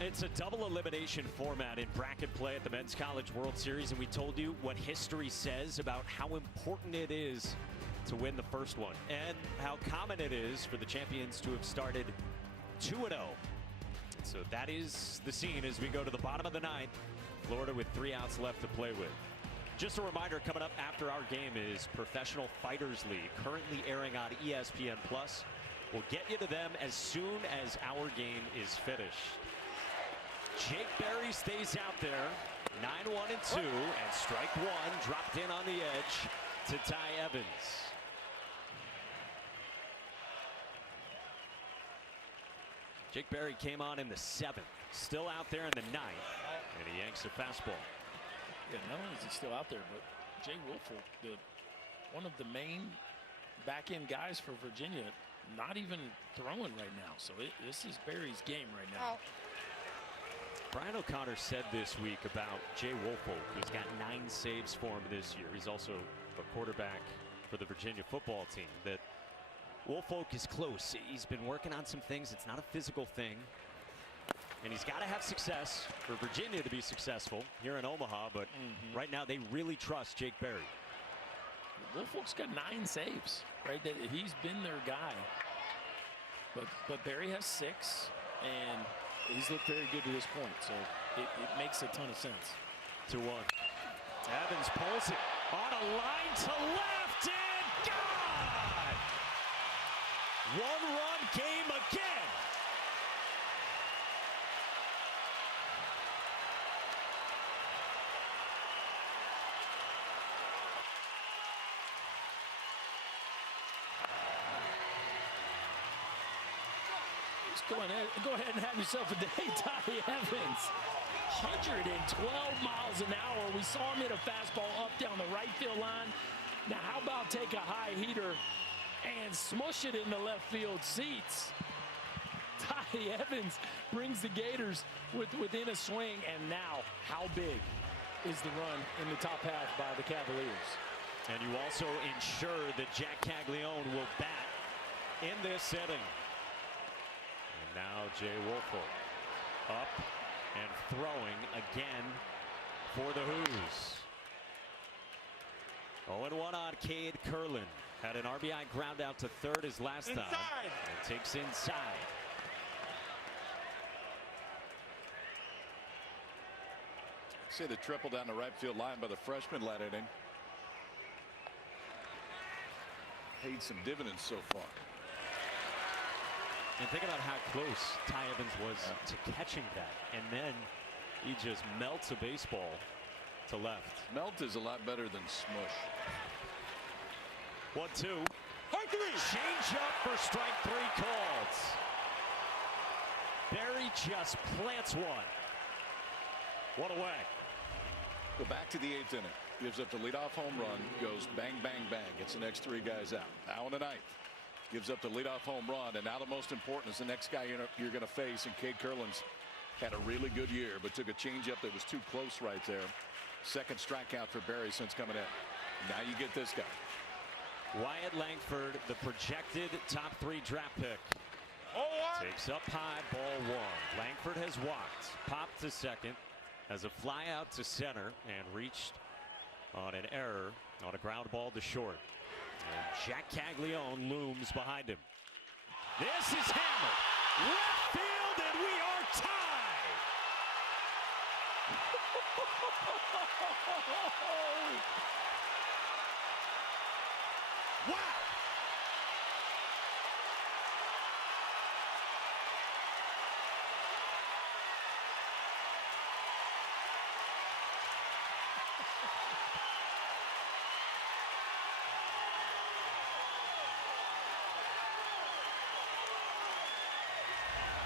It's a double elimination format in bracket play at the Men's College World Series, and we told you what history says about how important it is to win the first one and how common it is for the champions to have started 2-0. So that is the scene as we go to the bottom of the ninth. Florida with 3 outs left to play with. Just a reminder, coming up after our game is Professional Fighters League, currently airing on ESPN+. We'll get you to them as soon as our game is finished. Jake Berry stays out there, 9-1-2, and strike one dropped in on the edge to Ty Evans. Jake Berry came on in the 7th, still out there in the 9th, and he yanks a fastball. Yeah, not only is he still out there, but Jay Woolfolk, one of the main back-end guys for Virginia, not even throwing right now. So this is Berry's game right now. Brian O'Connor said this week about Jay Woolfolk, who's got 9 saves for him this year. He's also a quarterback for the Virginia football team, that Woolfolk is close. He's been working on some things. It's not a physical thing. And he's got to have success for Virginia to be successful here in Omaha. But right now they really trust Jake Berry. Woolfolk's got 9 saves, right? That he's been their guy. But Berry has 6, and he's looked very good to this point. So it makes a ton of sense. 2-1. Evans pulls it on a line to left, and God! 1-run game again. Go ahead and have yourself a day, Ty Evans. 112 miles an hour. We saw him hit a fastball up down the right field line. Now how about take a high heater and smush it in the left field seats? Ty Evans brings the Gators within a swing, and now how big is the run in the top half by the Cavaliers? And you also ensure that Jack Caglione will bat in this inning. And now Jay Woolfolk up and throwing again for the Hoos. 0-1 on Cade Curlin. Had an RBI ground out to third his last time. And takes inside. See the triple down the right field line by the freshman led inning. Paid some dividends so far. And think about how close Ty Evans was to catching that. And then he just melts a baseball to left. Melt is a lot better than smush. 1-2. Change up for strike 3 calls. Berry just plants one. One away. Go back to the 8th inning. Gives up the leadoff home run. Goes bang, bang, bang. Gets the next 3 guys out. Now in the 9th. Gives up the leadoff home run, and now the most important is the next guy you're going to face. And Cade Curlin's had a really good year, but took a changeup that was too close right there. Second strikeout for Berry since coming in. Now you get this guy. Wyatt Langford, the projected top 3 draft pick. Takes up high, ball 1. Langford has walked, popped to second, has a fly out to center, and reached on an error on a ground ball to short. And Jack Caglione looms behind him. This is hammered. Left field, and we are tied. Wow.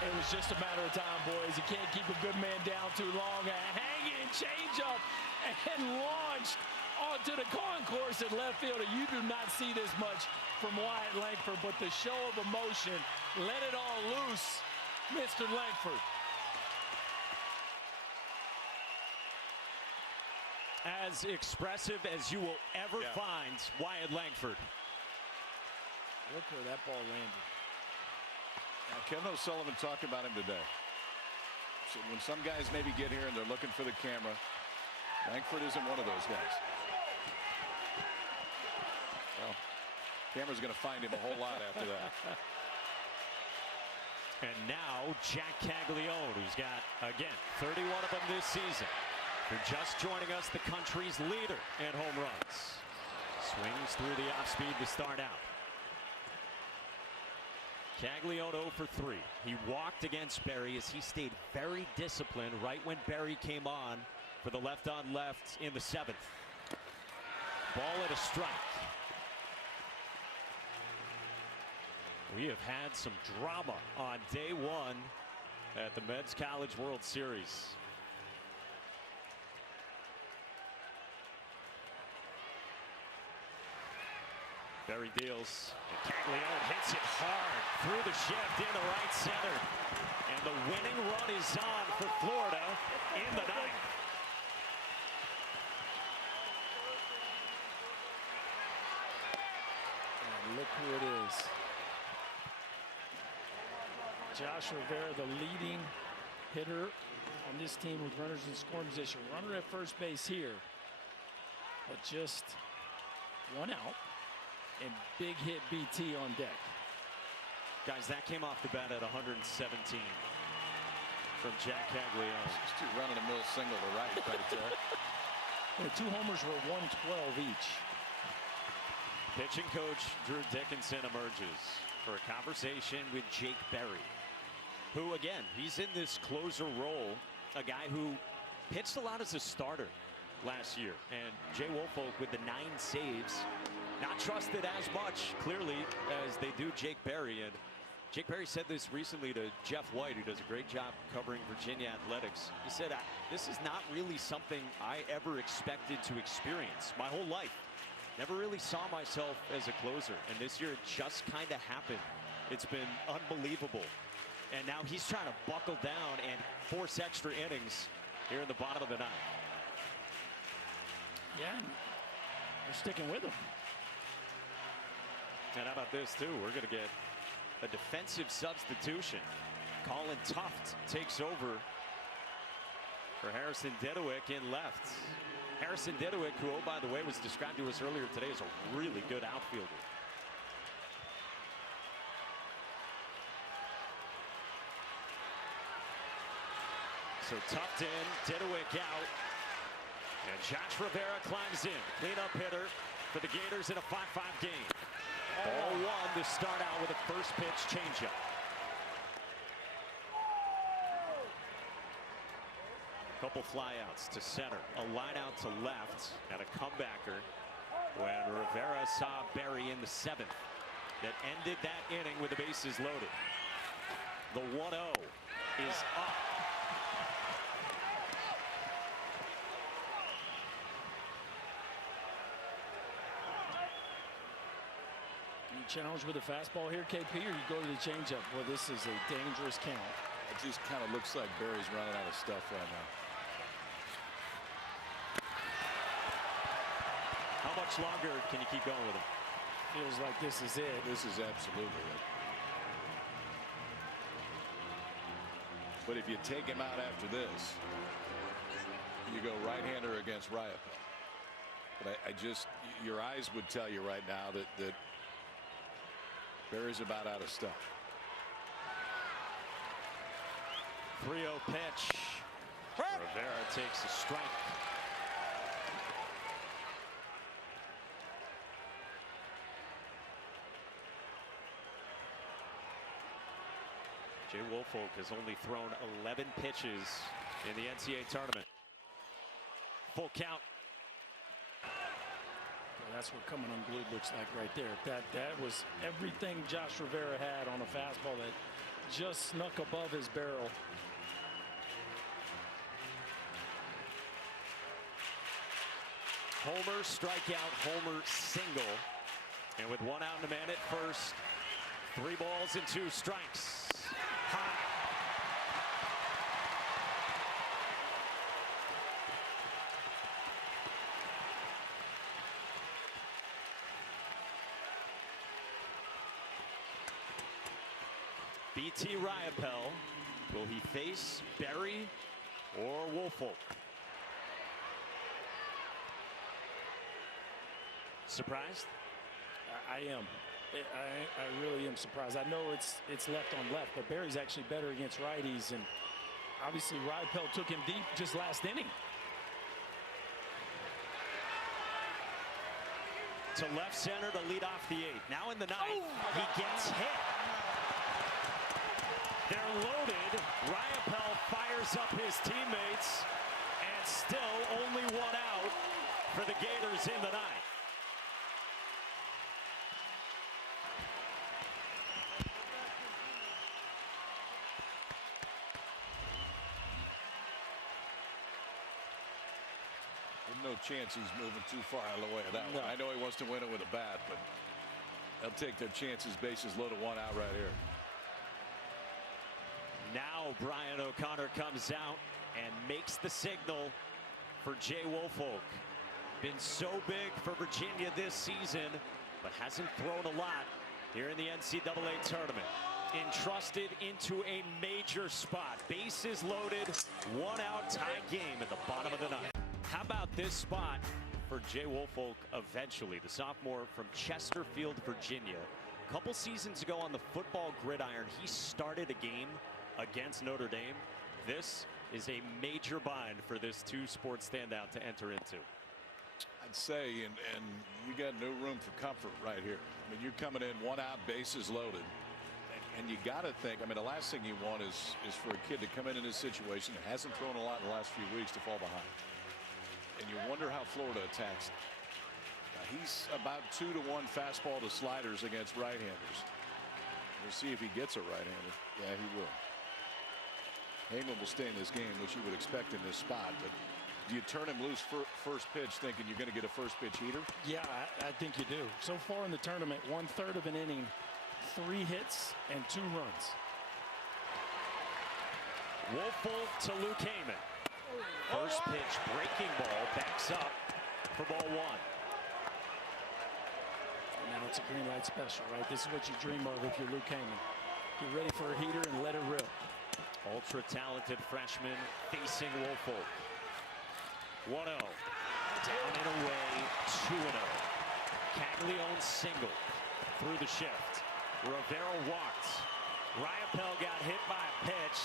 It was just a matter of time, boys. You can't keep a good man down too long. A hanging changeup and launched onto the concourse at left field. You do not see this much from Wyatt Langford, but the show of emotion, let it all loose, Mr. Langford. As expressive as you will ever find Wyatt Langford. Look where that ball landed. Now, Kevin O'Sullivan talked about him today. So when some guys maybe get here and they're looking for the camera, Langford isn't one of those guys. Well, camera's going to find him a whole lot after that. And now Jack Caglione, who's got, again, 31 of them this season, for just joining us, the country's leader in home runs. Swings through the off speed to start out. Caglione 0 for 3. He walked against Berry as he stayed very disciplined right when Berry came on for the left on left in the 7th. Ball at a strike. We have had some drama on day one at the Men's College World Series. Berry deals, and Caglione hits it hard through the shift into right center. And the winning run is on for Florida in the 9th. And look who it is. Josh Rivera, the leading hitter on this team with runners in scoring position. Runner at first base here, but just one out. And big hit BT on deck. Guys, that came off the bat at 117 from Jack Caglione. Just 2 run-of-the-mill single to right there. The 2 homers were 112 each. Pitching coach Drew Dickinson emerges for a conversation with Jake Berry, who, again, he's in this closer role, a guy who pitched a lot as a starter last year. And Jay Woolfolk with the 9 saves. Not trusted as much, clearly, as they do Jake Berry. And Jake Berry said this recently to Jeff White, who does a great job covering Virginia athletics. He said, this is not really something I ever expected to experience my whole life. Never really saw myself as a closer. And this year, it just kind of happened. It's been unbelievable. And now he's trying to buckle down and force extra innings here in the bottom of the 9th. Yeah, they're sticking with him. And how about this, too? We're going to get a defensive substitution. Colin Tuft takes over for Harrison Didowick in left. Harrison Didowick, who, oh, by the way, was described to us earlier today as a really good outfielder. So Tuft in, Didowick out. And Josh Rivera climbs in. Cleanup hitter for the Gators in a 5-5 game. Ball 1 to start out with a first pitch changeup. Couple flyouts to center, a line out to left, and a comebacker when Rivera saw Berry in the 7th that ended that inning with the bases loaded. The 1-0 is up. Challenge with a fastball here, KP, or you go to the changeup? Well, this is a dangerous count. It just kind of looks like Berry's running out of stuff right now. How much longer can you keep going with him? Feels like this is it. This is absolutely it. But if you take him out after this, you go right-hander against Wyatt. But I just, your eyes would tell you right now that Berry's about out of stuff. 3-0 pitch. Rivera takes a strike. Jay Woolfolk has only thrown 11 pitches in the NCAA tournament. Full count. That's what coming unglued looks like right there. That was everything Josh Rivera had on a fastball that just snuck above his barrel. Homer strikeout, Homer single. And with 1 out and a man at first, 3 balls and 2 strikes. High. BT Riopel Will he face Berry or Woolfolk? Surprised? I am. I really am surprised. I know it's left on left, but Berry's actually better against righties, and obviously Ryapel took him deep just last inning. To left center to lead off the 8th. Now in the 9th, he gets hit. They're loaded. Ryapel fires up his teammates, and still only one out for the Gators in the 9th. No chance he's moving too far out of the way of that one. I know he wants to win it with a bat, but they'll take their chances. Bases loaded, one out right here. Now Brian O'Connor comes out and makes the signal for Jay Woolfolk. Been so big for Virginia this season, but hasn't thrown a lot here in the NCAA tournament. Entrusted into a major spot. Bases loaded, one out, tie game at the bottom of the 9th. How about this spot for Jay Woolfolk eventually? The sophomore from Chesterfield, Virginia. A couple seasons ago on the football gridiron, he started a game against Notre Dame. This is a major bind for this two-sport standout to enter into. I'd say, and you got no room for comfort right here. I mean, you're coming in one out, bases loaded. And you got to think, I mean, the last thing you want is for a kid to come in this situation that hasn't thrown a lot in the last few weeks to fall behind. And you wonder how Florida attacks him. He's about 2-to-1 fastball to sliders against right-handers. We'll see if he gets a right-hander. Yeah, he will. Heyman will stay in this game, which you would expect in this spot. But do you turn him loose first pitch thinking you're going to get a first pitch heater? Yeah, I think you do. So far in the tournament, 1/3 of an inning, 3 hits and 2 runs. Woolfolk to Luke Heyman. First pitch, breaking ball, backs up for ball 1. Now it's a green light special, right? This is what you dream of if you're Luke Heyman. Get ready for a heater and let it rip. Ultra talented freshman facing Woolfolk. 1-0. Down and away, 2-0. Caglione single through the shift. Rivera walked. Ryapel got hit by a pitch.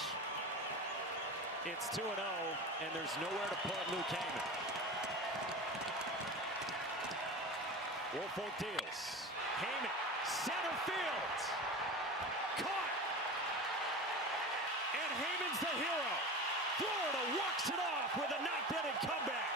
It's 2-0, and there's nowhere to put Luke Heyman. Woolfolk deals. Heyman, center field. Caught. And Heyman's the hero. Florida walks it off with a 9th-inning comeback.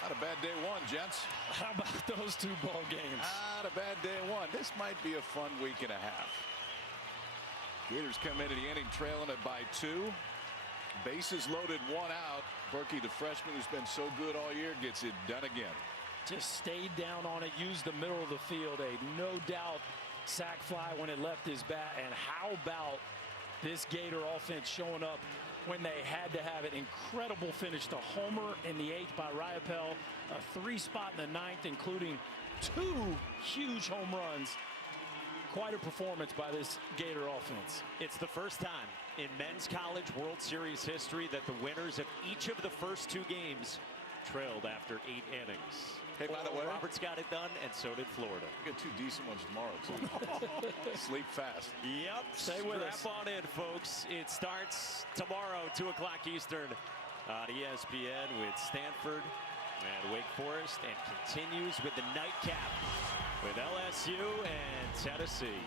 Not a bad day one, gents. How about those 2 ball games? Not a bad day one. This might be a fun week and a half. Gators come into the inning trailing it by 2. Bases loaded, 1 out. Berkey, the freshman who's been so good all year, gets it done again. Just stayed down on it, used the middle of the field. A no doubt sac fly when it left his bat. And how about this Gator offense showing up when they had to have it? Incredible finish to homer in the 8th by Ryapel, a 3-spot in the 9th, including 2 huge home runs. Quite a performance by this Gator offense. It's the first time in men's college World Series history that the winners of each of the first 2 games trailed after 8 innings. Hey, by the way, Roberts got it done, and so did Florida. We got 2 decent ones tomorrow, too. Sleep fast. Yep. Stay with us. Strap on in, folks. It starts tomorrow, 2 o'clock Eastern on ESPN with Stanford and Wake Forest, and continues with the nightcap with LSU and Tennessee.